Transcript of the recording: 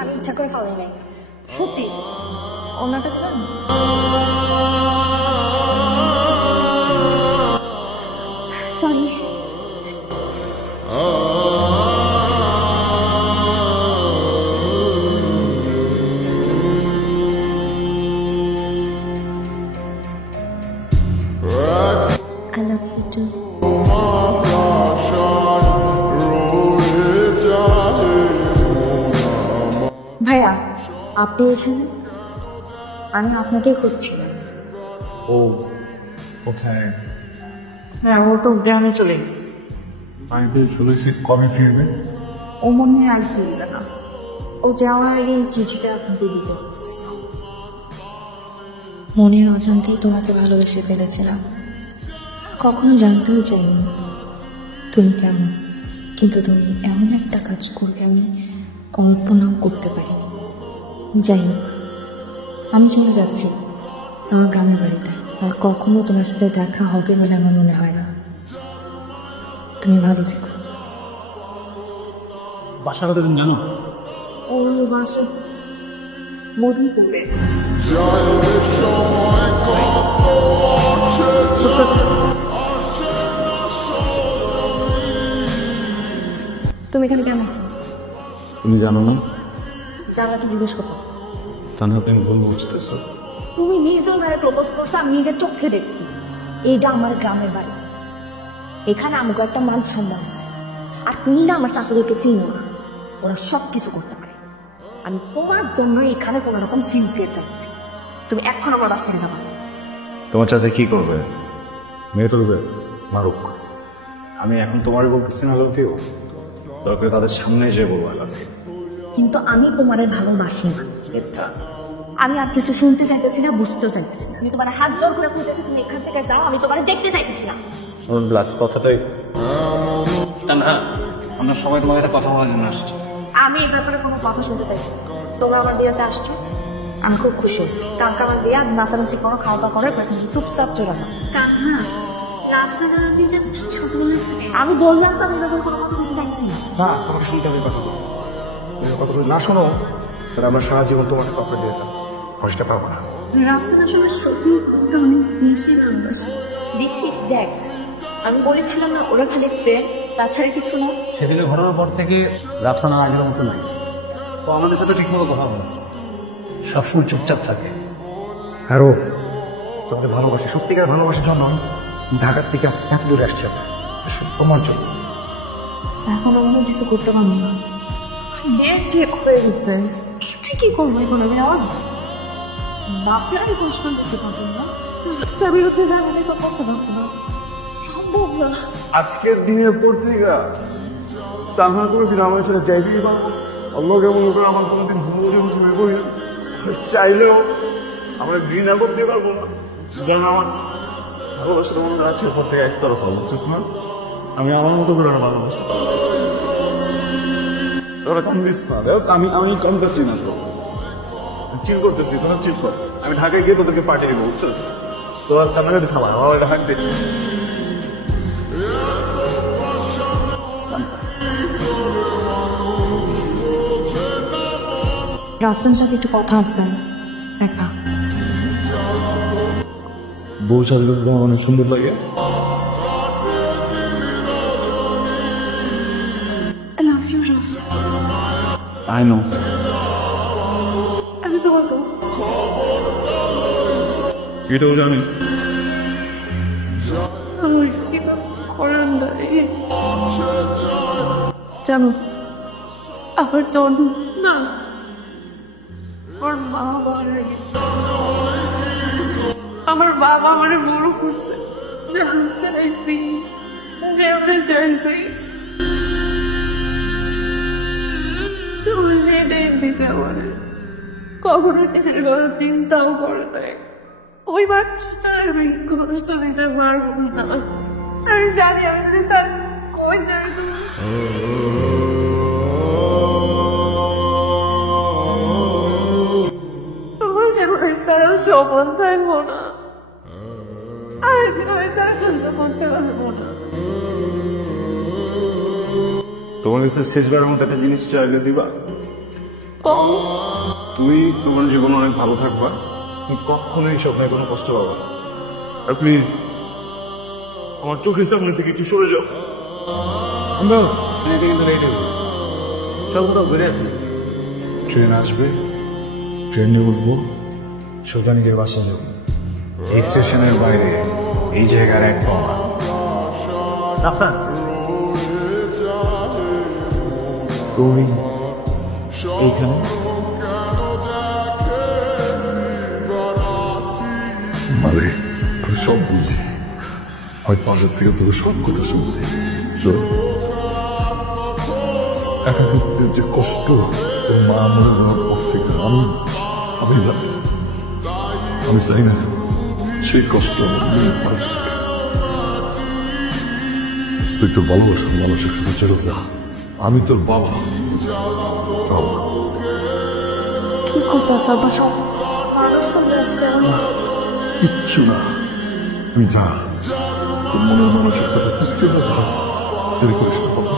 আমি ইচ্ছা করে ফেলাই নাই সত্যি ওনাটা sorry I love you too. ভাইয়া আপনি এখানে আমি আপনাকে খুঁজছি ও কোথায় হ্যাঁ ও তো গ্রামে চলে এসেছে আমি তো চলেছি কবে ফিরবে ও মনে হয় আর ফিরবে না ও যাওয়ার আগে এই চিঠিটা আপনাকে দিতে হচ্ছে মনের অজান্তেই তোমাকে ভালোবেসে ফেলেছিলাম কখনো জানতেও চাইনি তুমি কেমন কিন্তু তুমি এমন একটা কাজ করবে আমি কল্পনাও করতে পারিনি যাই হোক আমি চলে যাচ্ছি আমার গ্রামের বাড়িতে আর কখনো তোমার সাথে দেখা হবে বলে আমার মনে হয় না তুমি ভালো থেকো বাসা কথা তুমি জানো ও বাসা মধুপুরে তুমি এখানে কেমন আছো তুমি জানো না জানাটা জিজ্ঞেস করো তানহা তুমি ভুল বুঝতেছো তুমি নিজে ওনারা প্রপোজ করছো আমি নিজের চোখে দেখছি এইটা আমার গ্রামের বাড়ি এখানে আমাকে একটা মান সম্মান আছে আর তুমি না আমার শাশুড়িকে চিনো না ওরা সব কিছু করতে পারে আমি তোমার জন্য এখানে কোনো রকম সিক্রেট যাচ্ছি তুমি এখন আমার বাসা থেকে যাবা তোমার সাথে কি করবে মেয়ে তুলবে মারুক আমি এখন তোমারই বলতেছি না লাভ ইউ দরকার তাদের সামনে এসে বলবো লাভ ইউ কিন্তু আমি তোমারে ভালোবাসি না আমি আর কিছু শুনতে চাইতেছি না বুঝতেও চাইতেছি না আমি তোমার হাত জোর করে বলতেছি তুমি এখান থেকে যাও আমি তোমার দেখতে চাইতেছি না লাস্ট কথাটাই না আমরা সবাই তোমার একটা কথা বলার জন্য আসছি আমি এই ব্যাপারে কোনো কথা শুনতে চাইতেছি তোমরা আমার বিয়েতে আসছো আমি খুব খুশি হয়েছি কারণ আমার বিয়ে নাচানাচি করো খাওয়া দাওয়া করে চুপচাপ চলে যাও আমি বললাম তো আমি ব্যাপারে কোনো কথা বলতে চাইছি না না তোমাকে শুনতে হবে কথা কথা বলে না শোনো তাহলে আমরা সারা জীবন তোমাকে সফর দিয়ে দিতাম কষ্ট পাবো না রাফসান আসলে সত্যি অনেক বেশি ভালোবাসি দেখছিস দেখ আমি বলেছিলাম না ওরা খালি ফ্রেন্ড তাছাড়া কিছু না সেদিনের ঘটনার পর থেকে রাফসানা আগের মতো নাই ও আমাদের সাথে ঠিক মতো কথা বলে সবসময় চুপচাপ থাকে আরো তোমাকে ভালোবাসি সত্যিকার ভালোবাসার জন্য ঢাকার থেকে আজকে এত দূরে আসছে তোমার জন্য এখন অন্য কিছু করতে পারবো না বিয়ে ঠিক হয়ে গেছে কি করবো এখন আমি আমার বাপরা কষ্ট করতে পারবো না বাচ্চার বিরুদ্ধে যাবো এসব করতে পারবো না সম্ভব না আজকের দিনের পত্রিকা তানহা কোনোদিন আমার ছেলে চাইতেই পারবো অন্য কেমন করে আমার কোনোদিন ভুল শুনে করি না চাইলেও আমরা ঘৃণা করতে পারবো না যেন আমার ভালোবাসা তোমার আছে ওপর থেকে একতরফা বুঝছিস না আমি আমার মতো করে না ভালোবাসি তোরা কান্দিস না আমি কান্দাচ্ছি না তো চিল করতেছি তোরা চিল কর আমি ঢাকায় গিয়ে তোদেরকে পাঠিয়ে দেবো বুঝছিস তোরা কান্নাকাটি থামা আমার এটা হাঁটতে রাফসানের সাথে একটু কথা আছে দেখা বউ সাথে তোমার অনেক সুন্দর লাগে I love you, Rafsan. I know. আমি তোমাকে এটাও জানি আমার কিছু করার নাই জানো আমার জন্ম না আমার মা মারা গেছে আমার বাবা আমার বড় করছে জান চাইছি যেমন চাইছি সেটাই দিছে আমার কখনো নিজের কথা চিন্তাও করে দেয় ওই বাচ্চাটার আমি কষ্ট দিতে পারবো না আমি জানি আমি যদি তার কই যাই স্বপন থাকবো না, আরেকদিন আমি তার সহ্য করতে পারবো না। তোমার কাছে শেষবারের মতো একটা জিনিস চাইলে দিবা? তুমি তোমার জীবনে অনেক ভালো থাকবা, তুমি কখনোই স্বপ্নে কোনো কষ্ট পাবা না। আর প্লিজ আমার চোখের সামনে থেকে একটু সরে যাও। আমরা কিন্তু লেট হয়ে সবটা ঘুরে আসি। ট্রেন আসবে, ট্রেনে উঠবো, সোজা নিজের বাসা যাব। এই স্টেশনের বাইরে এই জায়গার একদম তুমি এইখানে মানে তোর সব বুঝি, হয় পাশের থেকে তোর সব কথা শুনছি। চল, একাকিত্বের যে কষ্ট তোর মা মনে নেওয়ার পর থেকে আমি জানি, আমি চাই না সেই কষ্ট আমার মনে পড়ে। তুই তোর ভালোবাসার মানুষের কাছে চলে যা, আমি তোর বাবা। যাও। কি করতেছ আব্বা? সব মানুষ চলে আসছে। কিচ্ছু না, তুই যা, তোর মনের মানুষের কথা তুই চলে যা, দেরি করিস না বাবা।